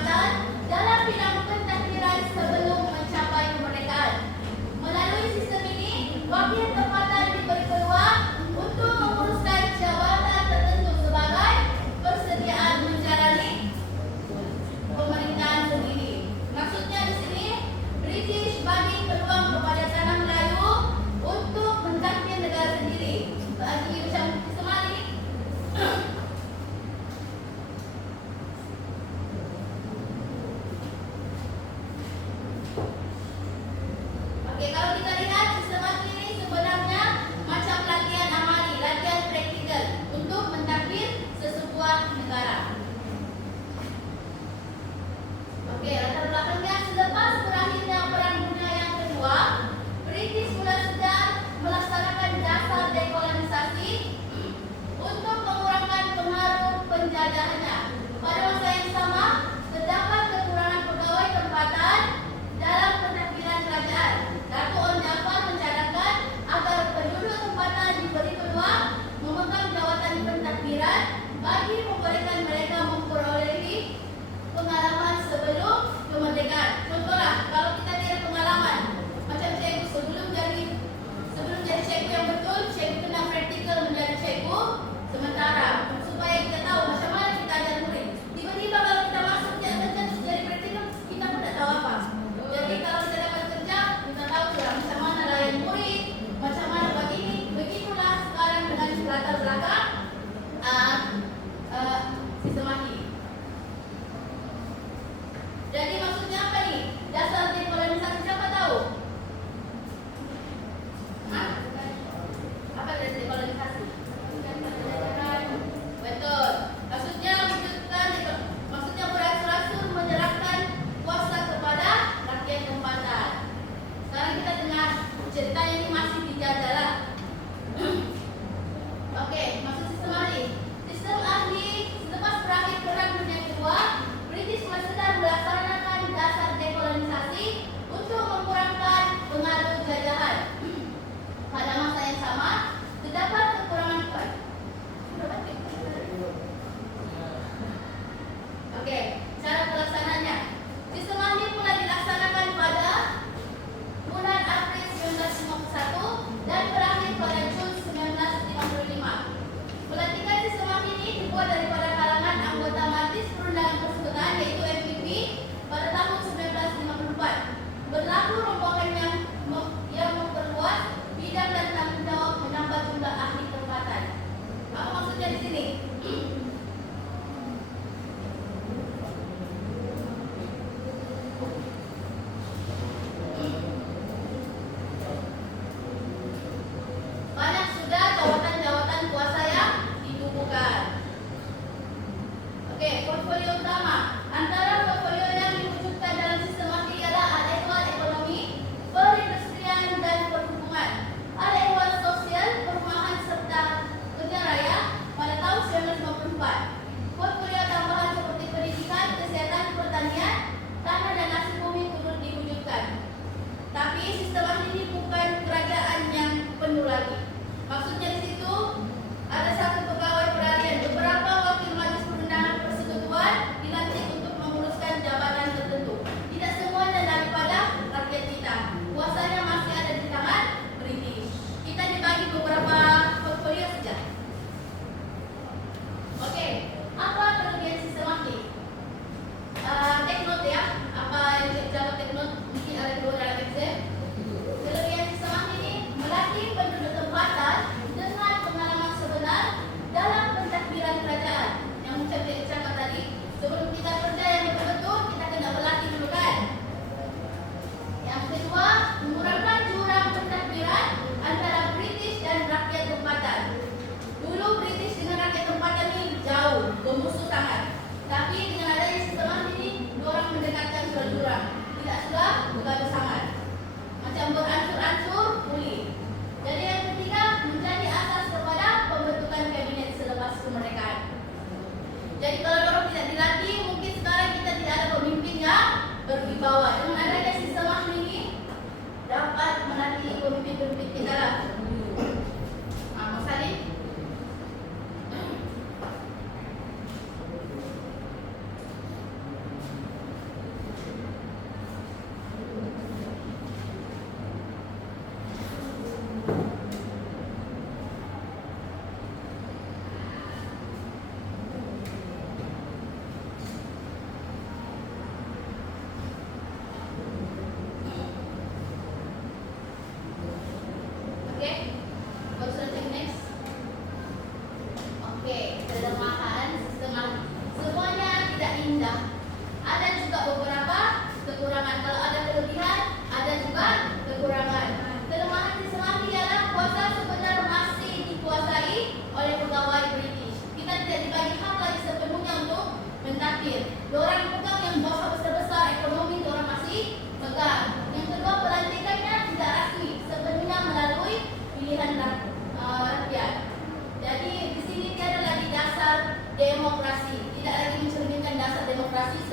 kesempatan dalam bidang pentakdiran sebelum mencapai kemerdekaan. Melalui sistem ini, wakil tempatan diberi peluang untuk menguruskan jabatan tertentu sebagai persediaan menjalani pemerintahan sendiri. Maksudnya di sini, British bagi peluang kepada tanah Melayu untuk mentakdir negara sendiri. Bagi macam Ismail ini,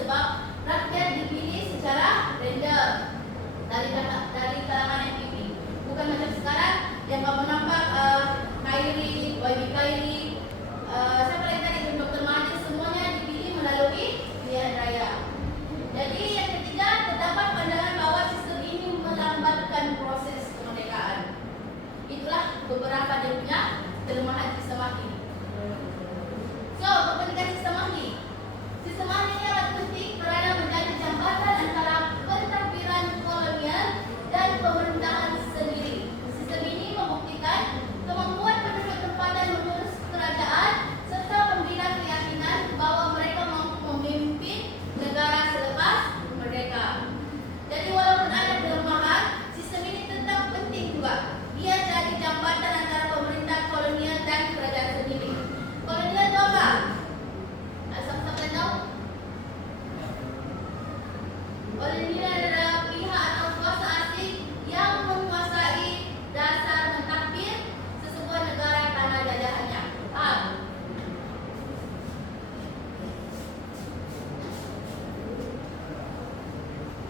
sebab rakyat dipilih secara random dari kalangan MPP. Bukan macam sekarang yang kamu nampak Khairi, YB Khairi, siapa lagi tadi itu Dr. Mahathir, semuanya dipilih melalui pilihan raya. Jadi yang ketiga, terdapat pandangan bahwa sistem ini melambatkan proses kemerdekaan. Itulah beberapa dia punya kelemahan sistem ahli. So, kepentingan sistem ahli. Sistem ahli ini amat penting kerana menjadi jambatan antara pentadbiran kolonial dan pemerintahan sendiri. Sistem ini membuktikan kemampuan penduduk tempatan mengurus kerajaan serta membina keyakinan bahawa mereka mampu memimpin negara selepas merdeka. Jadi walaupun ada kelemahan, sistem ini tetap penting juga. Ia jadi jambatan antara pemerintah kolonial dan kerajaan sendiri. Kolonial itu apa? Siapa-siapa tahu? Kolonial adalah pihak atau kuasa asing yang menguasai dasar mentadbir sesebuah negara tanah jajahannya. Faham?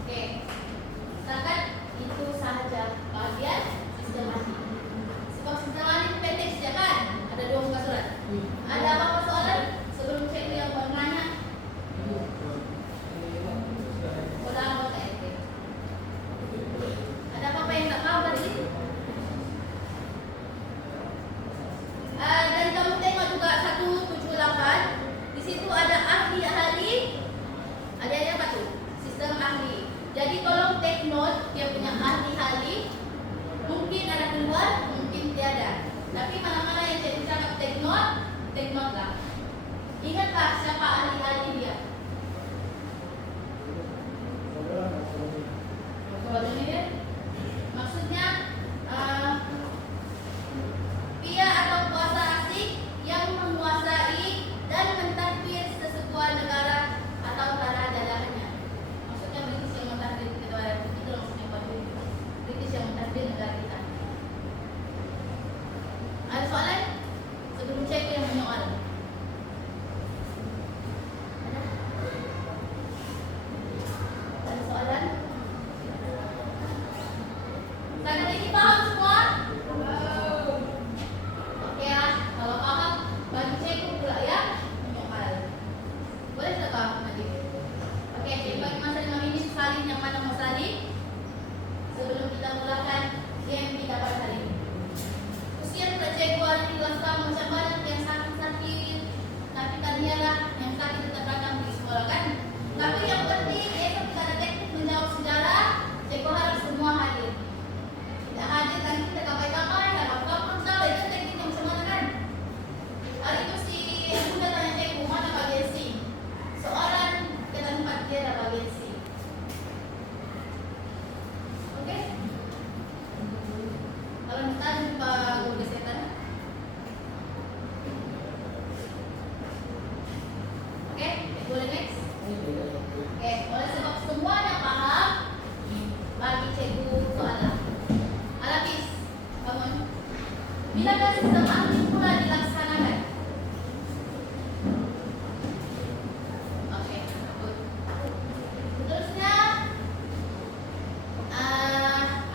Oke. Setakat itu sahaja bahagian sistem ahli. Sebab sistem ahli itu pendek saja kan? Ada 2 muka surat. Ada apa-apa soalan sebelum cikgu yang bertanya? Sudah anggota RT. Ada apa-apa yang tak faham tadi? Dan kamu tengok juga 178. Di situ ada ahli-ahli. Ada apa tu? Sistem ahli. Jadi tolong take note dia punya ahli-ahli. Mungkin ada keluar, mungkin tiada. Tapi mana-mana yang cikgu cakap take note lah. Ingatlah siapa ahli-ahli dia. Kalau ini dia, maksudnya pihak atau kuasa asing yang menguasai dan mentadbir sesebuah negara atau tanah jajahannya. Maksudnya British yang mentadbir negara itu maksudnya British yang mentadbir negara kita. Ada soalan? Sebelum cikgu yang menyoal. Ada soalan? Sampai ini paham semua? Okey lah, kalau paham bagi cikgu pula ya menyoal. Boleh tak kau Najib? Okey, cikgu bagi masa 5 minit salin yang mana mau salin sebelum kita mulakan GMP dapat hari ini. Usia pula cikgu hari ini langsung macam mana yang sakit-sakit. Tapi tadilah yang sakit tetap datang di sekolah kan. Tapi yang penting esok kita ada teknik menjawab sejarah. Cikgu harap semua hadir. Tidak hadir kan kita kapai-kapai lah. Kau pun tahu itu tekniknya macam mana kan. Hari itu si Bunda tanya cikgu mana bagian C. Soalan ke tempat dia dah bagian C. Okey? Kalau kita jumpa guru kesehatan. Okey, boleh next? Okey, boleh sebab semua dah faham. Bagi cikgu soalan. Alapis, bangun. Bilakah sistem ahli pula dilaksanakan? Okey, good. Terusnya,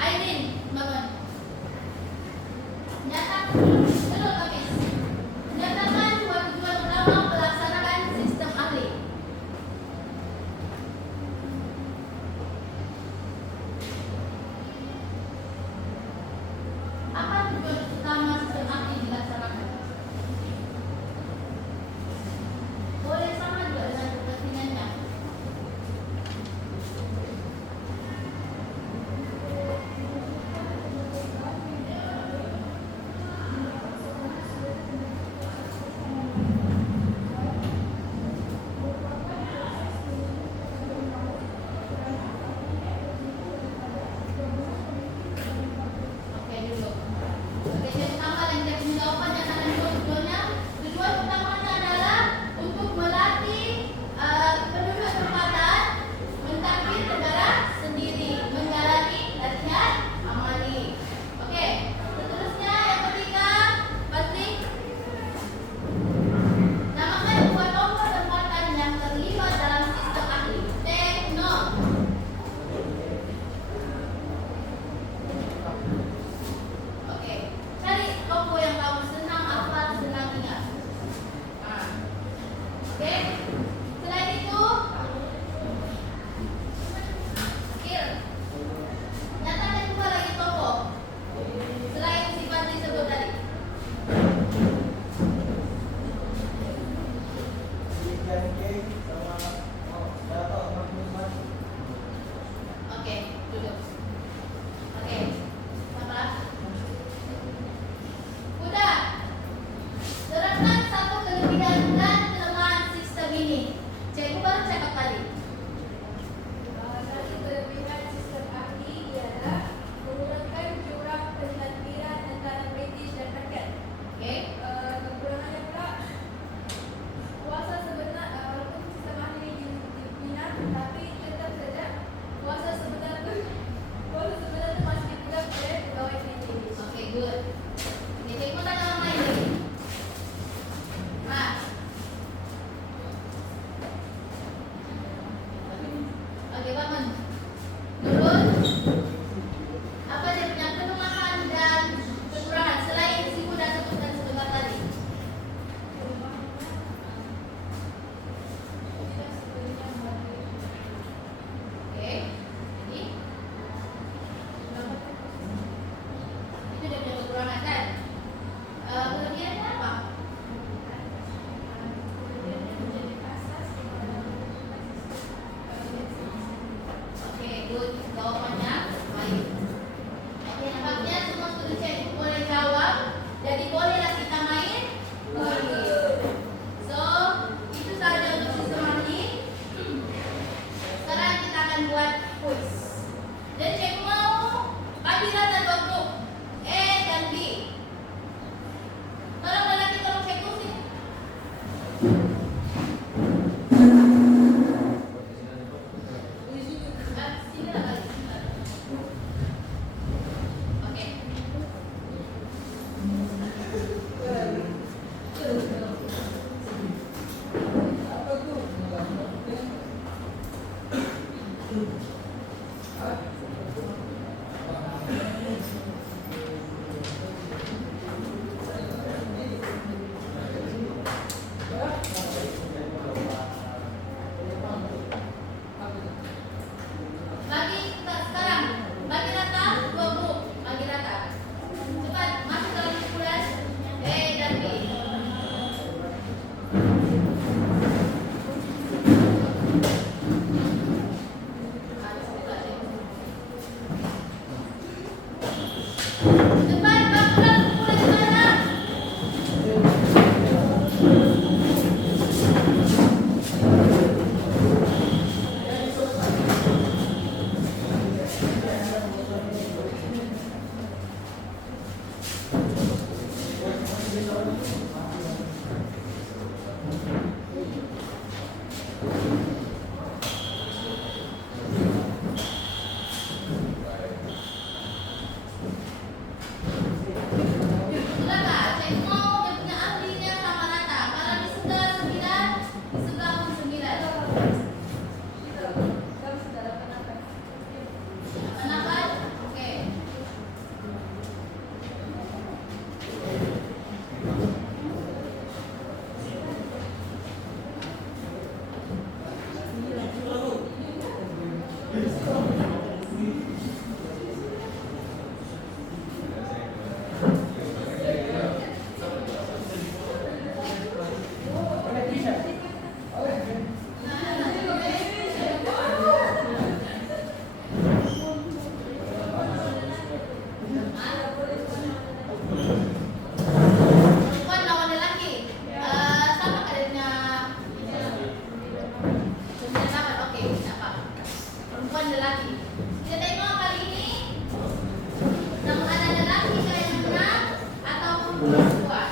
Aileen, bangun. Nyatakan dua tujuan utama pelaksanaan sistem ahli. Apa tujuan utama sistem ahli dilaksanakan? Sini lah kali. Oke. Sekarang bagi rata dua grup, bagi rata. Cepat masuk dalam kumpulan B dan B. Cepat masuk dalam kumpulan sekarang. Sudah Kak, cek mau dia punya ahlinya sama rata. Kalau di sebelah 9, di sebelah pun 9. Kenapa? Oke. Perempuan lawan lelaki. Sama kadarnya 98. Oke, tidak apa. Perempuan lelaki. Kita tengok kali ini nama anak lelaki yang menang ataupun perempuan.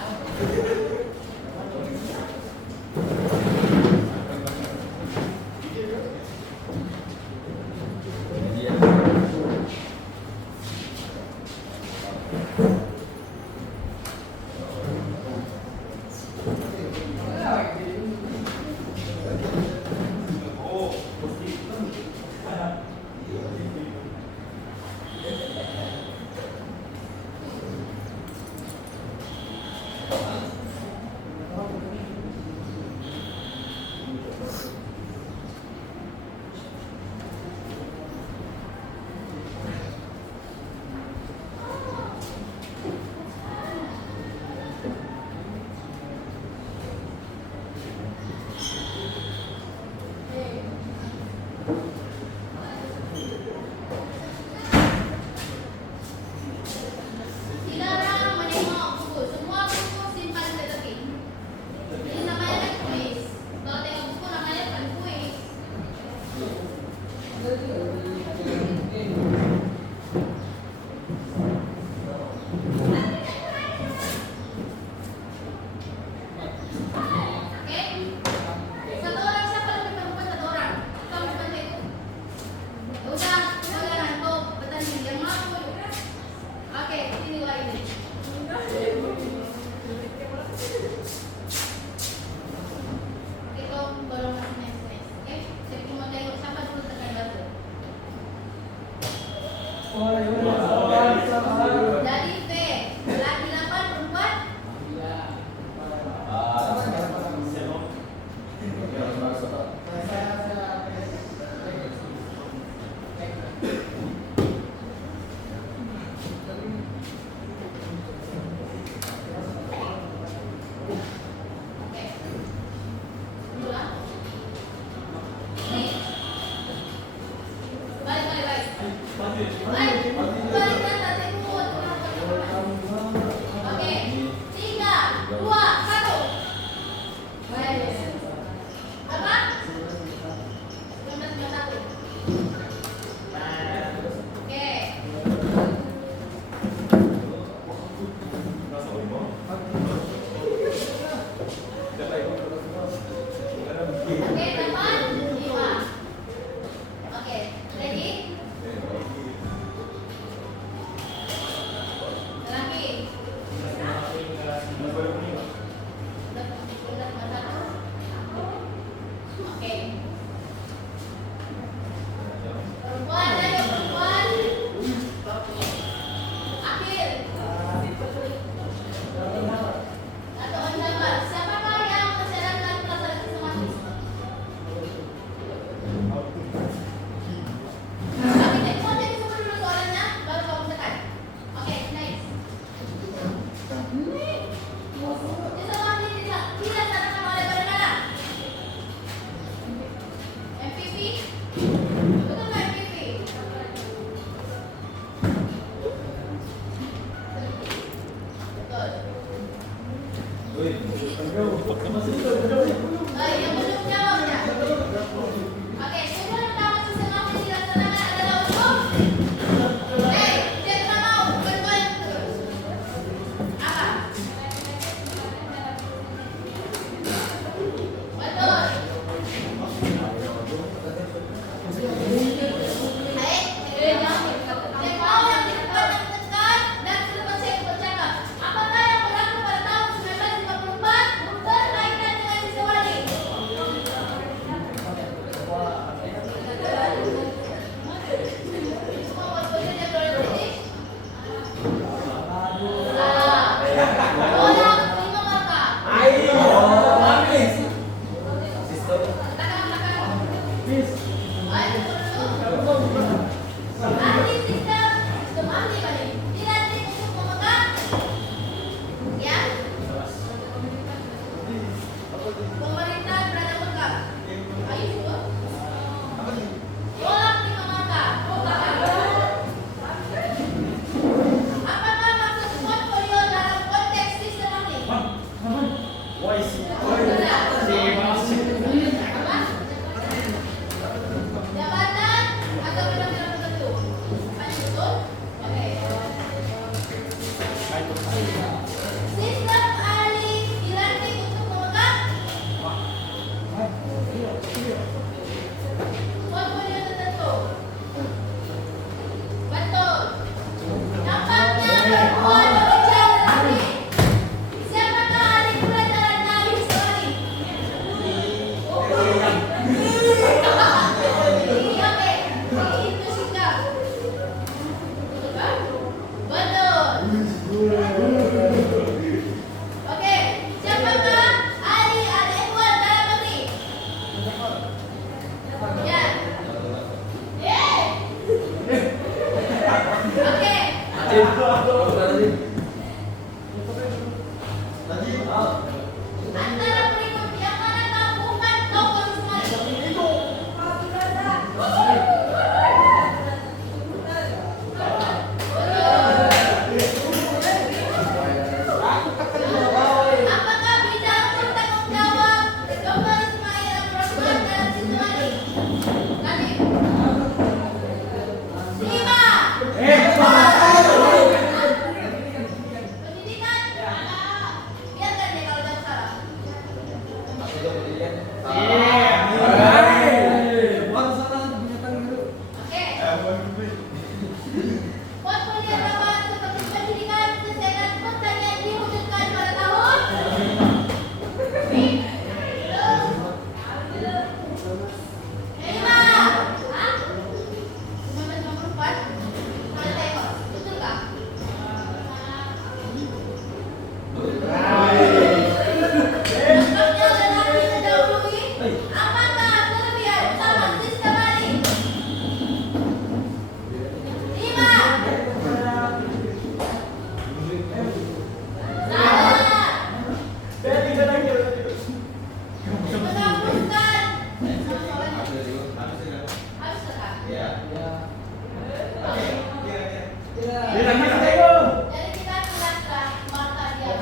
Yang belum jawabnya. Oke, tujuan utama sistem mampu dilaksanakan adalah untuk cek mau betul terus. Apa? Betul. Cek mau yang ditekan dan selesai bercakap. Apakah yang berlaku pada tahun 1954 berkaitan dengan siswa wali? Semua waktunya dia boleh berhenti. Tolak 5 markah. Ayo dulu. Ahli sistem ahli balik. Dilantik untuk memegang ya. Pemerintahan berada megah. Ayo dulu. Tolak 5 markah. Apakah maksud portfolio dalam konteks sistem ahli? Jabatan atau bidang-bidang tertentu? Apanya betul? Oke. Sistem ahli dilantik untuk memegang portfolio tertentu. Betul. Nampaknya berdua berbicara lagi. Siapakah ahli pelajaran Nabi Soli? Oke, itu sikap. Betul. Oke, siapakah ahli al-ihwal dalam negeri? Ya. Oke. Antara berikut yang mana bukan tokoh Ismail? Apakah bidang bertanggung jawab Dr. Ismail Abdurrahman dalam sistem ahli? Tadi. 5. Pendidikan. Biarkan dia kalau jam salah. Oke. Portfolio tambahan seperti pendidikan, kesehatan, pertanian diwujudkan pada tahun 1954. Kalau tengok, betulkah? Nampaknya lelaki mendahului. Apakah kelebihan utama sistem ahli? 5. Salah. Menghapuskan. Habis kah? Jadi kita jelaskan markah dia.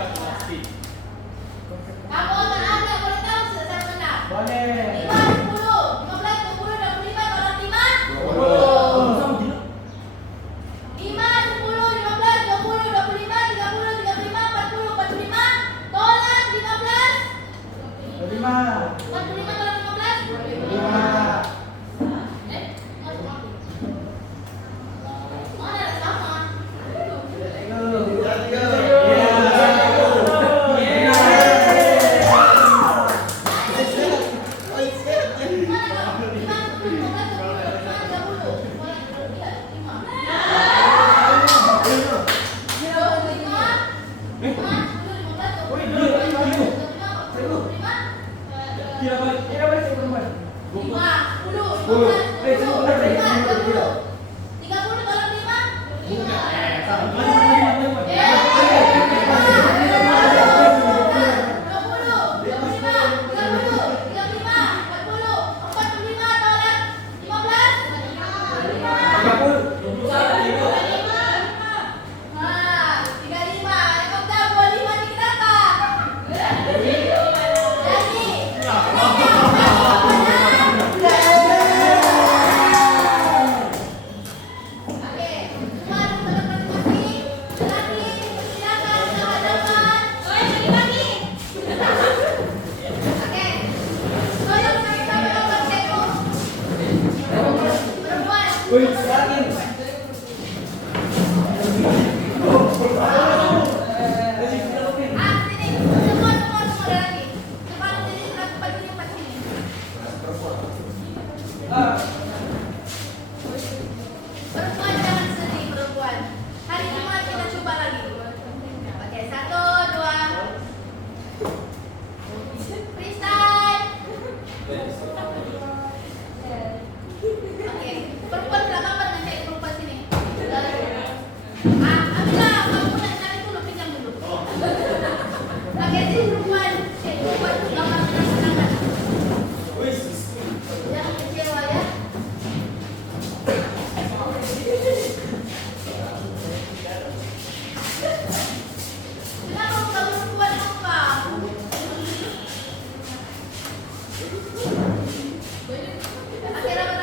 Kamu akan ada boleh tahu saya menang. 5, 10, 15, 20, 25, tolak 5. 5, 10, 15, 20, 25, 30, 35, 40, 45, tolak 15. 45 tolak 15. Mana ada sama? Nah, 35. Yang kamu tahu 25 ini kenapa? Sini. Semua ada lagi. Cepat sini, cepat sini. Perempuan jangan sedih, perempuan. Hari Jumat kita coba lagi. Oke, 1, 2. Freestyle. Oke, perempuan berapa dengan cari perempuan sini? Ambillah, kamu nanti dulu, pinjam dulu. Oke, sini perempuan. Cari perempuan, gambar senang-senangan. Jangan kecewa ya. Kenapa kamu perempuan apa? Akhirnya apa?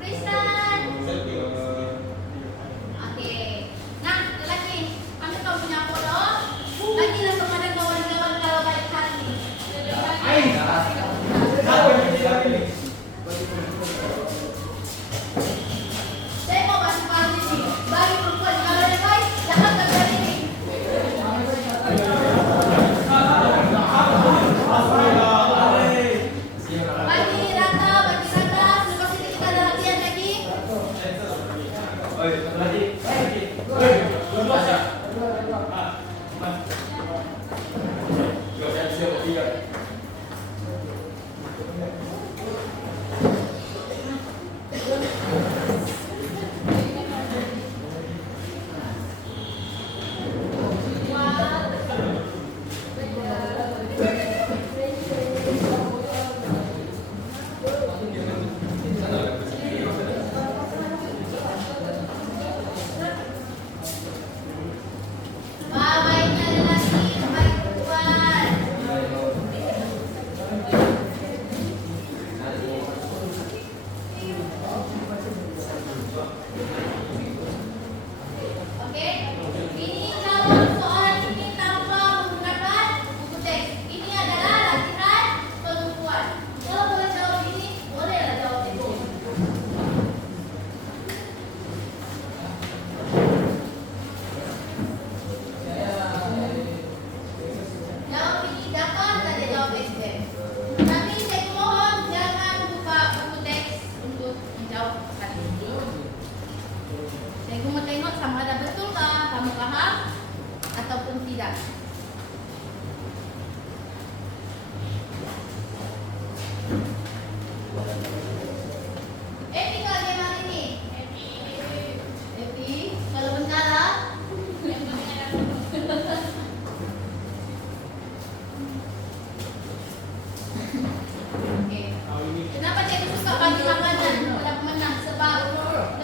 Freestyle. Oke. Nah, lagi. Ambil kamu punya foto. Lagi langsung pada kawan-kawan kalau balik hari ini. Saya mau kasih paham ini. Bagi perempuan kalau yang baik, jangan terjadi ini. Bagi rata, selepas ini kita ada latihan lagi. Baiknya ada lagi, baik perempuan. Oke, ini jawab soal ini tanpa menggunakan buku teks. Ini adalah latihan perempuan. Kalau boleh jawab ini, bolehlah jawab itu. Jawab ini dapat saja jawab SD. Tapi saya mohon jangan buka buku teks untuk menjawab kali ini. Saya mau tengok sama ada betulkah kamu paham ataupun tidak. Tinggal di mana ini? Epi, kalau bencana Oke. Kenapa saya suka bagi makanan kepada pemenang? Sebab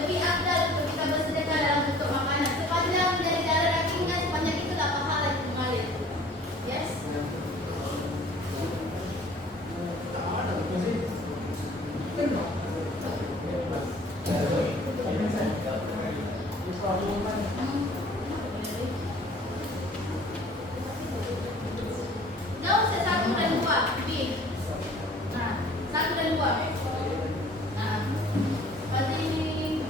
lebih afdal untuk kita bersedekah dalam bentuk makanan. Sepanjang dari darah dagingnya, sepanjang itulah pahala itu mengalir. Yes? Jauh saya 1 dan 2. B. Nah, 1 dan 2. Nah, pasti ini.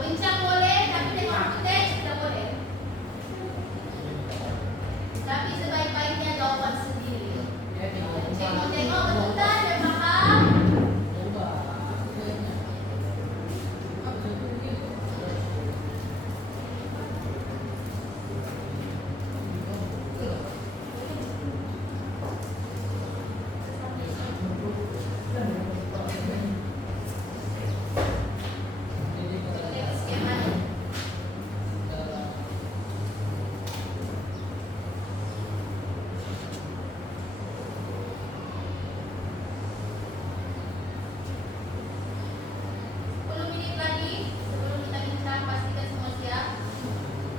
Bincang boleh, tapi dengan konteks tidak boleh. Tapi sebaik-baiknya jawaban sendiri. Tengok-tengok betul tak dan faham? Tengok skemanya. Menit lagi sebelum kita bincang, pastikan semua siap.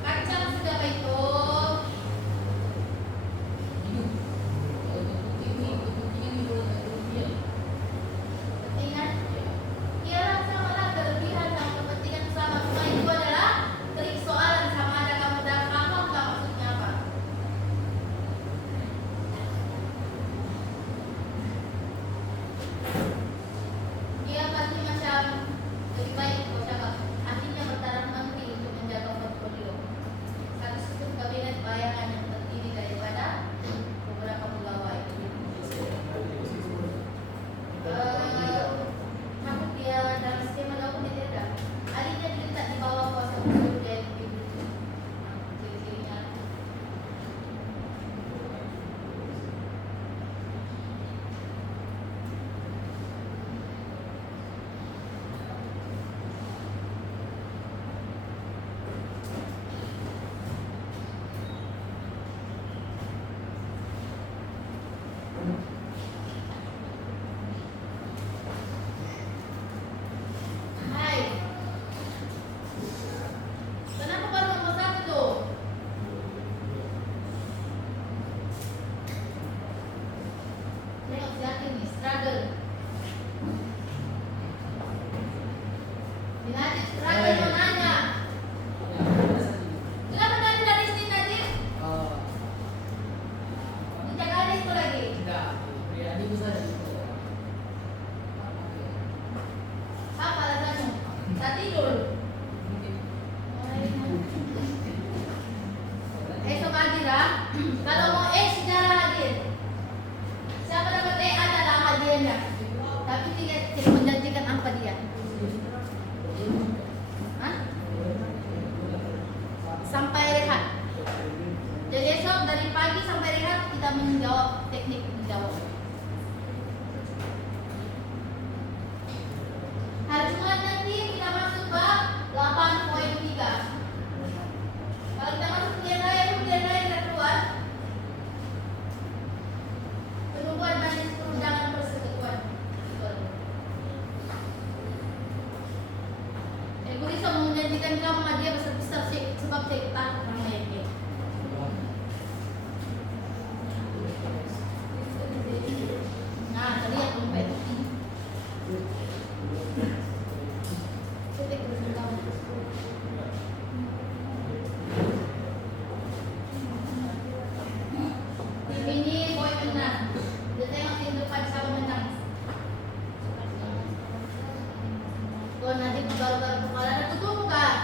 Kacang sudah baik tuh. Kepentingan ialah sama lah, kelebihan dan kepentingan sama. Cuma itu adalah trik soalan, sama ada kamu dah paham tak maksudnya apa. Dia pasti macam lebih baik kalau siapa akhirnya bertaraf menteri untuk menjaga portfolio. Satu struktur kabinet bayangan yang terdiri daripada beberapa pegawai. Takut dia dalam skema gabung dia tidak. Alihnya diletak di bawah kuasa unsur dia lebih begitu. Ciri-cirinya. Hai. Kenapa baru nomor satu tuh? Tengok siapa ini, struggle. Ini Najib struggle mau nanya. Kenapa tadi dari sini Najib? Ini ada itu lagi. Apa alasanmu? Tak tidur. Esok hadir ah. Kalau mau sejarah hadir. Siapa dapat adalah hadiahnya. Tapi tidak menjanjikan apa dia. Hah? Sampai rehat. Jadi esok dari pagi sampai rehat kita menjawab teknik menjawab. Hari Jumat nanti kita masuk bab 8.3. Kalau kita masuk pilihan raya kita keluar. Penumbuhan manis perundangan persekutuan. Guru bisa menjanjikan kamu hadiah besar-besar sebab saya tahu orang lain. Nah, terlihat dompet. Tim ini boy menang. Dia tengok tim depan siapa menang. Kau nanti baru kepala ada tutup bukan?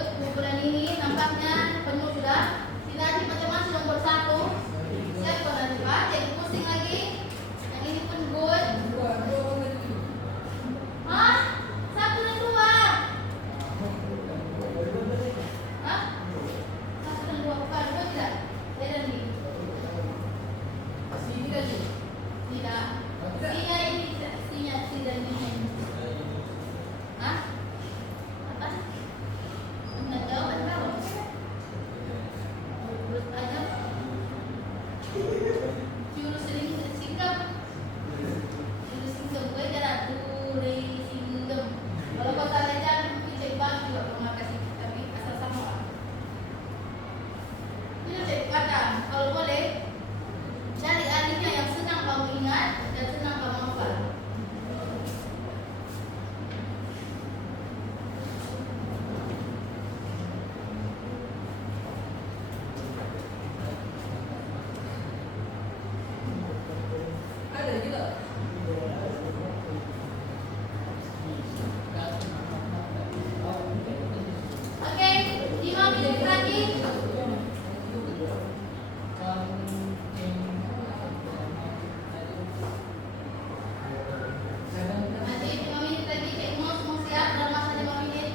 good. Pukulan ini nampaknya penuh sudah. Sinati macam-macam nomor 1. Siap kau nanti Pak. Cek pusing lagi. Yang ini pun good. Hah? 1 dan 2. Hah? 1 dan 2 bukan. Good tidak? Saya dan ini. Tidak. Tidak. Sinya ini. Sinya tidak ini. Hah? Apa? Enggak tahu, enggak tahu. Urut aja. Jurus singgam. Jurus singgam gue jalan turi singgam. Kalau kau tak lejar mungkin cek bang juga pernah kasih tapi asal sama. Ini cek kata. Kalau boleh cari alihnya yang senang kamu ingat dan senang kamu hafal. Oke, 5 menit lagi. Masih 5 menit lagi. Cek semua siap dalam masa 5 menit.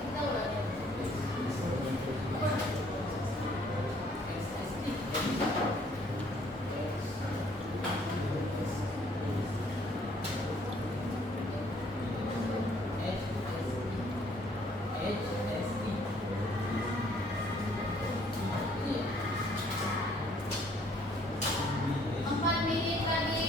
Kita udah. Empat menit lagi.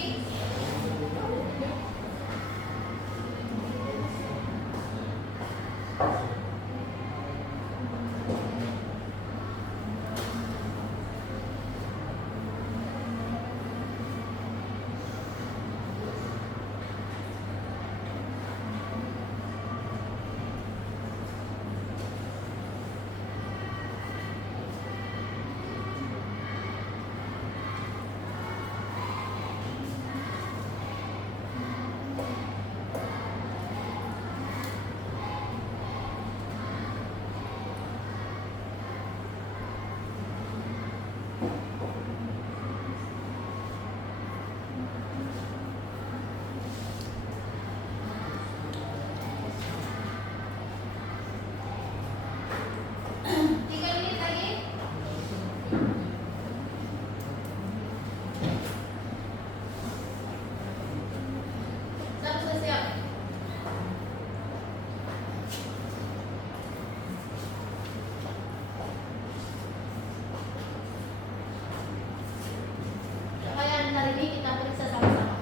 Hari ini kita periksa sama-sama.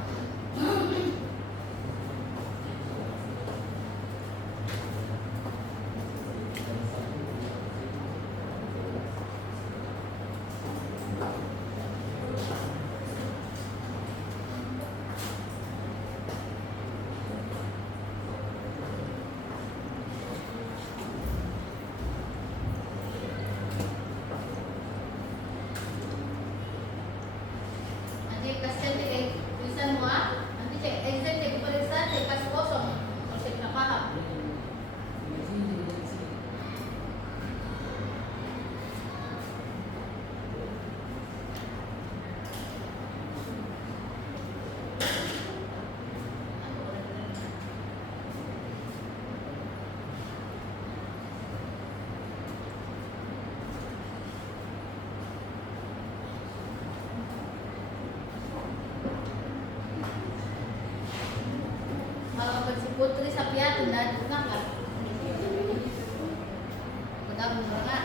Nanti kasih cek tulisan semua. Nanti cek exam, cek pemeriksaan, cek kasih kosong. Kalau saya tidak paham. Kalau si Putri Sapia tunda bunga kan? Tunda bunga.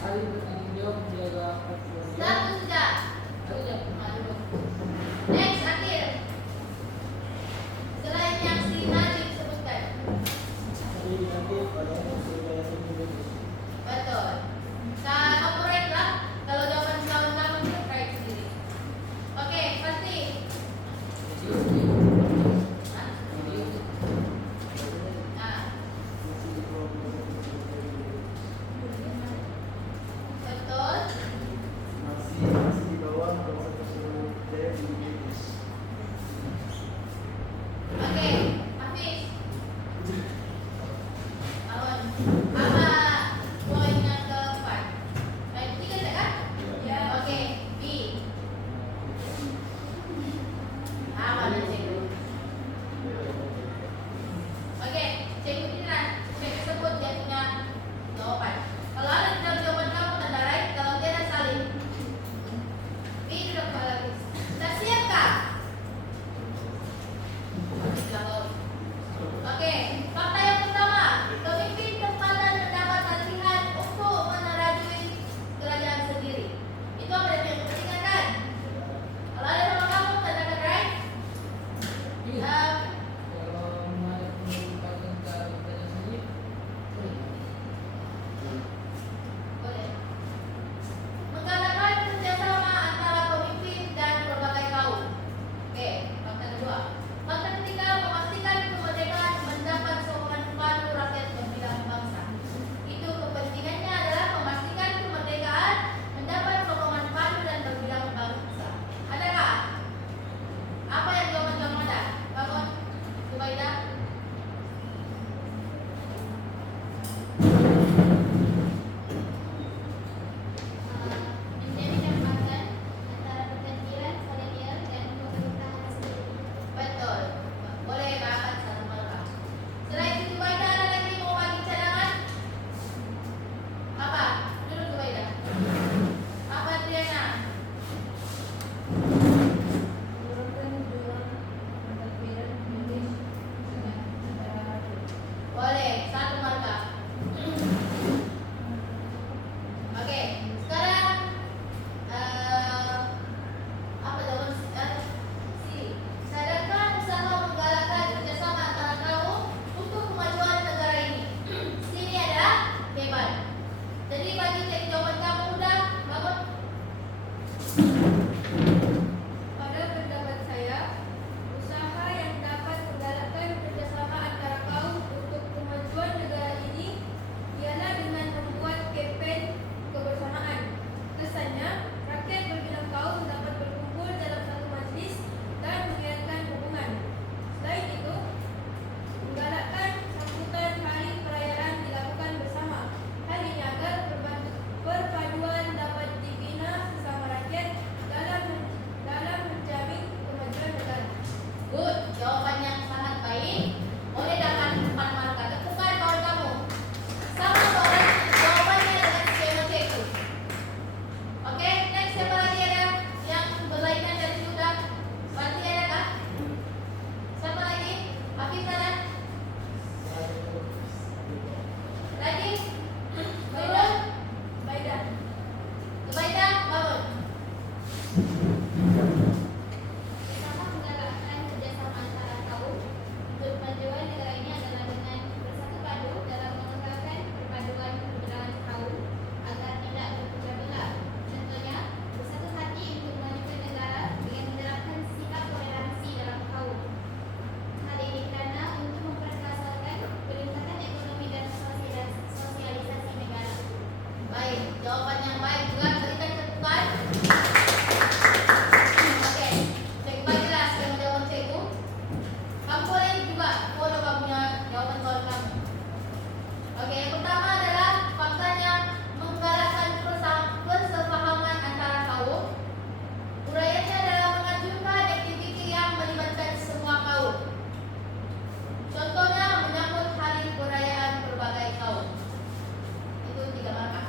Hari bertanggung jawab menjaga keluarga. Satu sudah. Aduh. Next, akhir. Selain yang si Najib sebutkan. Betul. Kamu right lah. Kalau jawaban kawan-kawan itu right sendiri. Oke, pasti. Nah, betul. Masih di bawah daya Inggris. Oke, Hafiz. Lawan. Apa poin yang keempat? Yang ketiga sudah kan? Ya. Oke, B. Mana cikgu? Oke, cikgu Fitran. Cikgu sebut dia punya jawaban. Kalau ada di dalam jawaban kamu tanda right, kalau tidak salin. B duduk kepala Hafiz. Sudah siap kah? Oke, fakta yang pertama, pemimpin tempatan mendapat latihan untuk menerajui kerajaan sendiri. Itu apa yang diperhatikan kan? Kalau ada sama kamu, katakan right. Kalau menempatkan kerajaan sendiri, Boleh. Mengatakan kerjasama antara pemimpin dan berbagai kaum. Oke, fakta kedua. Fakta ketiga, memastikan kemerdekaan mendapat sokongan penuh rakyat pemilihan bangsa. Itu kepentingannya adalah memastikan kemerdekaan mendapat sokongan penuh dan pemilihan bangsa. Adakah? Apa yang jawaban kamu ada? Bangun, Zubaidah. Menjadi antara pergantian kolonial dan pemerintahan sendiri. Betul. Boleh angkat satu mereka. Selain itu Zubaidah ada lagi mau bagi cadangan? Apa? Duduk Zubaidah. Apa Triana? Menurunkan jumlah pemerintahan British dengan antara Boleh, satu marka. Oke, sekarang apa jawaban sini? Sadarkah usaha menggalakkan kerjasama antara kaum untuk kemajuan negara ini? Sini adalah hebat. Jadi bagi cek jawaban kamu udah bangun. Pada pendapat saya, usaha yang dapat menggalakkan kerjasama antara kaum untuk kemajuan negara ini ialah dengan membuat kampanye kebersamaan. Kesannya, rakyat berbilang kaum dapat berkumpul dalam satu majlis dan mengiatkan hubungan. Selain itu, menggalakkan sambutan hari perayaan dilakukan bersama. Hal ini agar perpaduan dapat dibina sesama rakyat dalam menjamin kemajuan negara. Good, jawaban yang sangat baik. Boleh dapat 4 marka. Tepukan kawan kamu. Sama jawabannya dengan skema C itu. Oke, next siapa lagi ada yang berlainan dari sudah? Berarti ada kah? Siapa lagi? Hafiz ada? Lagi? Bangun? Baiklah. Zubaidah, bangun. Bersama menggalakkan kerjasama antara kaum untuk kemajuan negara ini adalah dengan bersatu padu dalam mengekalkan perpaduan perbedaan kaum agar tidak berpecah belah. Contohnya, bersatu hati untuk memajukan negara dengan menerapkan sikap toleransi dalam kaum. Hal ini kerana untuk memperkasakan peningkatan ekonomi dan sosialisasi negara. Baik, jawaban yang baik juga berikan tepukan. Oke, cikgu bagi jelas skema jawaban cikgu. Kamu boleh juga follow kamunya jawaban kawan kamu. Oke, yang pertama adalah faktanya menggalakkan persefahaman antara kaum. Uraiannya adalah mengajukan aktiviti yang melibatkan semua kaum. Contohnya menyambut hari perayaan berbagai kaum. Itu 3 marka.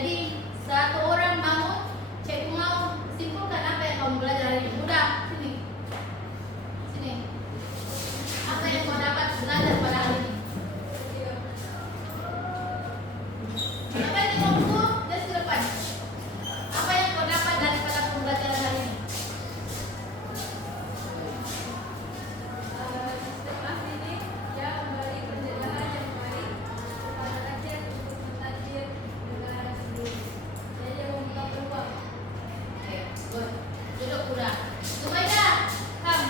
Jadi satu orang bangun, cikgu mau simpulkan apa yang kamu belajar hari ini. Mudah, sini. Sini. Apa yang kau dapat belajar pada hari ini? Apa yang kau buku? Dan ke depan. Apa yang kau dapat daripada pembelajaran hari ini? Sistem ahli ini dia memberi penjelasan yang baik kepada rakyat untuk mentadbir negara sendiri. Jadi dia membuka peluang. Oke, good. Duduk udah. Zubaidah, come.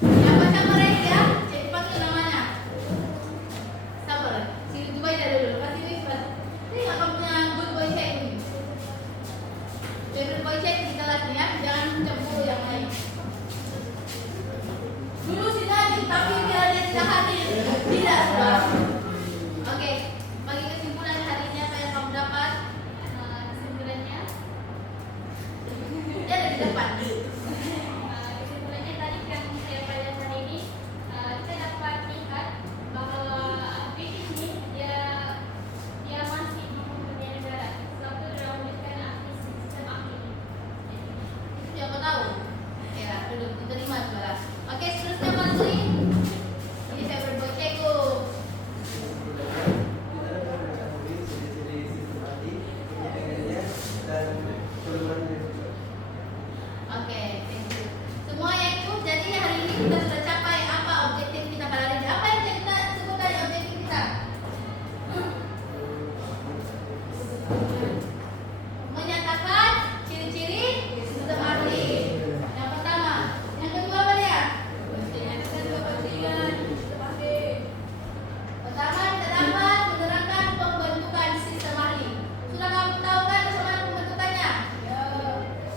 Yang baca mereka ya, cikgu panggil namanya. Sabar, si Zubaidah dulu. Lepas ini cepat. Ini nggak kamu punya good boy check ini. Good boy check di kelas nih ya, jangan cemburu yang lain. Dulu si Nadine, tapi dia tidak hadir. Tidak, sudah. Oke, bagi kesimpulan hari ini apa yang kamu dapat? Kesimpulannya, Dia ada di depan. kesimpulannya tadi yang saya pelajari hari ini, kita dapat lihat bahwa British ini dia masih mempunyai negara. Sebab itu dia memberikan ahli sistem ahli ini. Itu yang kau tahu. Ya, duduk, diterima saudara. Oke, seterusnya Mas Sri. Ini saya berbuat ceko. Kita dapat mengetahui ciri-ciri sistem ahli, penyelenggaraannya, dan kelemahannya juga. Oke, thank you. Semua yang ikut, jadi hari ini kita sudah capai apa objektif kita pada hari ini? Apa yang kita sebut tadi objektif kita? Menyatakan ciri-ciri sistem ahli. Yang pertama, yang kedua apa dia? Pertama, kita dapat menerangkan pembentukan sistem ahli. Sudah kamu tahu kan bagaimana pembentukannya?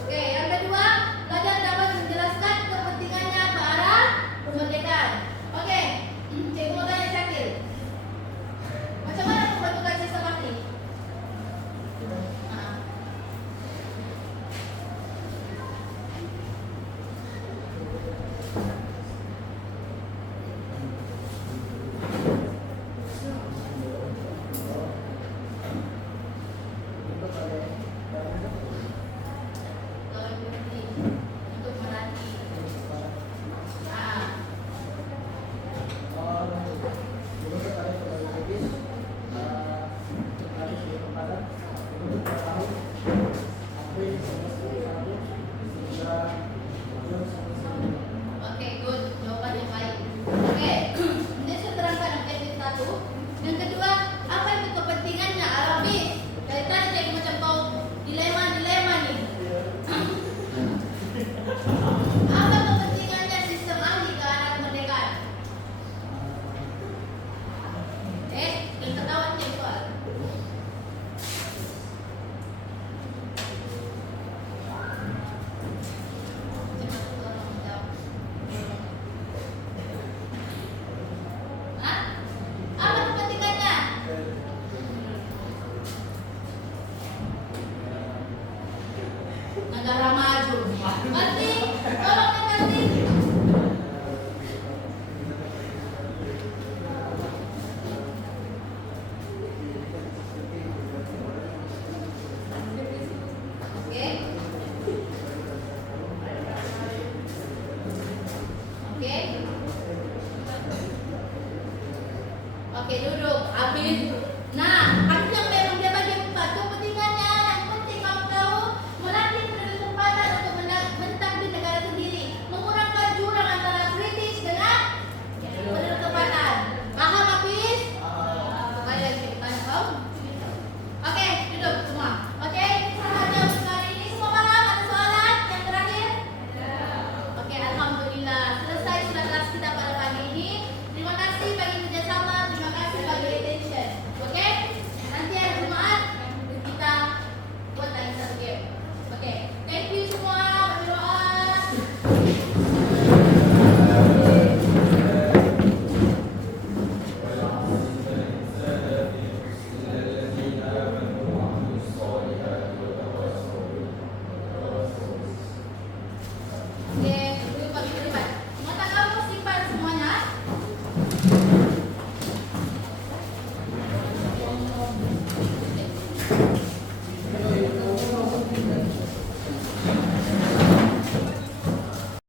Oke, yang kedua, belajar dapat menjelaskan kepentingannya ke arah kemerdekaan. Oke, cikgu mau tanya Syakir. Macam mana pembentukan sistem ahli? Nah. Kalau berhenti untuk melatih. Ah. Oke, good. Jawaban yang baik. Oke, ini saya terangkan objektif satu. Yang kedua, apa itu kepentingannya Arabis? Dari tadi saya macam kau dilema nih. Apa kepentingannya sistem ahli ke arah kemerdekaan? Yang ketahuan cek soal. Cepat tolong jawab. Hah? Apa kepentingannya? Negara maju. Ngerti? Tolong ngerti. Oke. Oke. Oke, duduk. Habis. Nah, habis yang memang dia bagian 4 tuh